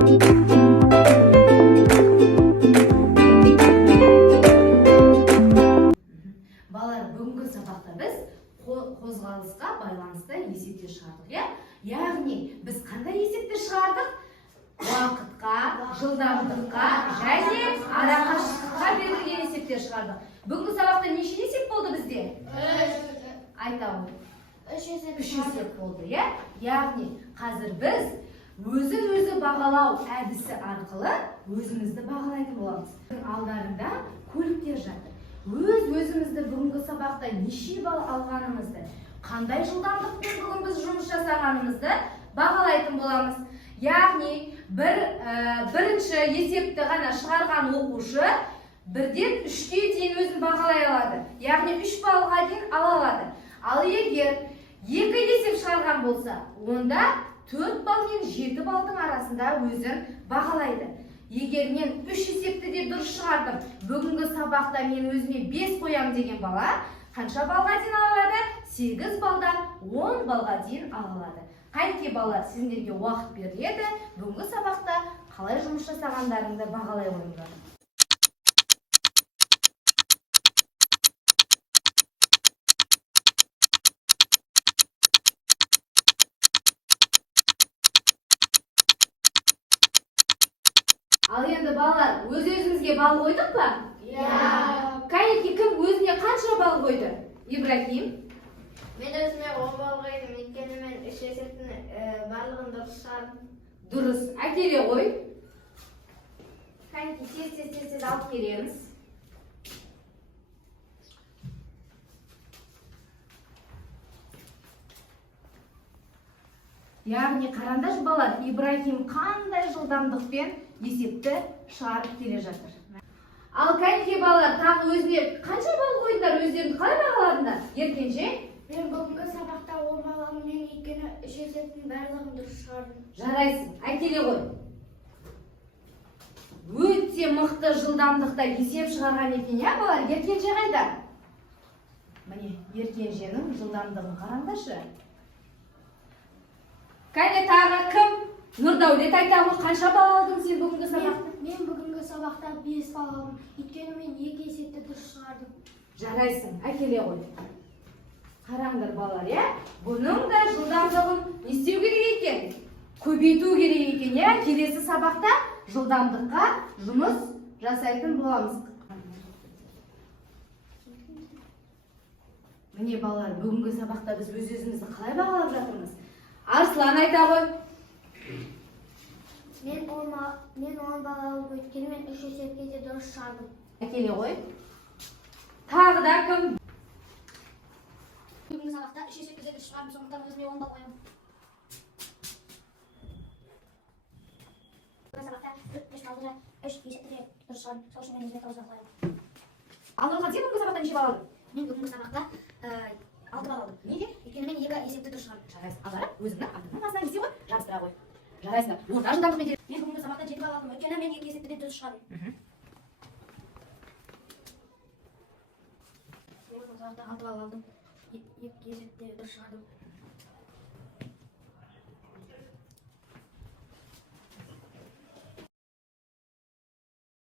Балалар, бүгінгі сабақта біз қозғалысқа байланысты есептер шығардық, иә? Яғни біз қандай есептер шығардық? Уақытқа, жылдамдыққа және арақашықтыққа берілген есептер шығардық. Бүгінгі сабақта неше есеп болды бізде? Айта ғой. 3 есеп болды, иә? Яғни қазір біз өзін-өзі бағалау әдісі арқылы өзімізді бағалайтын боламыз. Алдарында көліктер жатыр. Өзімізді бүгінгі сабақта неше балл алғанымызды, қандай жылдамдықпен бүгін біз жұмыс жасағанымызды бағалайтын боламыз. Яғни бірінші есепті ғана шығарған оқушы 1-ден 3-ке дейін өзін бағалай алады. Яғни 3 баллға дейін ала алады. Ал егер 2 есеп шығарған болса, онда 4 балл мен 7 баллдың арасында өзін бағалайды. Егер мен 3 есепті де дұрыс шығардым, бүгінгі сабақта мен өзіме 5 қоям деген бала қанша балға дейін ала алады? 8 балдан 10 балға дейін ала алады. Қайнекей балалар, сіздерге уақыт беріледі, бүгінгі сабақта қалай жұмыс жасағандарыңды бағалай ойыңдар. Ал енді балалар, өз-өзімізге балл қойдық па? Иә. Қайнекей кім өзіне қанша балл қойды? Ибрахим? Мен өзіме 10 балл қойдым, өйткені мен 3 есептің барлығын дұрыс шығардым. Дұрыс. Әкеле ғой. Қайнекей тез алып келеміз. Яғни қараңдаршы балалар, Ибрахим қандай жылдамдықпен есепті шығарып келе жатыр. Ал Қайнекей балалар, тағы өзіне қанша балл қойдыңдар, өздеріңді қалай бағаладыңдар? Еркенже? Мен бүгінгі сабақта 10 балл алдым, мен өйткені 3 есептің барлығын дұрыс шығардым. Жарайсың, әкеле ғой. Өте мықты жылдамдықта есеп шығарған екен, иә балалар? Еркенже қайда? Міне, Еркенженің жылдамдығын қараңдаршы. Қайда тағы кім? Нұрдәулет айта ғой, қанша балл алдың сен бүгінгі сабақта? Мен бүгінгі сабақта 5 балл алдым, өйткені мен 2 есепті дұрыс шығардым. Жарайсың, әкеле ғой. Қараңдар балалар, иә? Бұның да жылдамдығын не істеу керек екен? Көбейту керек екен, иә? Келесі сабақта жылдамдыққа жұмыс жасайтын боламыз. Міне балалар, бүгінгі сабақта біз өз-өзімізді қалай бағалап жатырмыз? Арслан айта ғой. Мен 10 балл алып, өйткені мен 3 есепке де дұрыс шығардым. Әкеле ғой. Тағы да кім? Бүгінгі сабақта 3 есепке де дұрыс шығардым, сондықтан өзіме 10 балл қоямын. Бүгінгі сабақта 5 баллда 3 есепте де дұрыс шығардым, сол үшін мен өзіме 9 балл қоямын. Ал Нұрхан, сен бүгінгі сабақта неше балл алдың? Мен бүгінгі сабақта 6 балл алдым. Неге? Өйткені мен 2 есепті дұрыс шығардым. Жарайсың. Ал жарап, өзіңнің артыңнан басынан кесе ғой, жабыстыра ғой. Жарайсың. Орта жылдамдықпен келеді. Мен бүгінгі сабақта 7 балл алдым, өйткені мен 2 есепті де дұрыс шығардым. Мен бүгінгі сабақта 6 балл алдым, 2 есепті де дұрыс шығардым.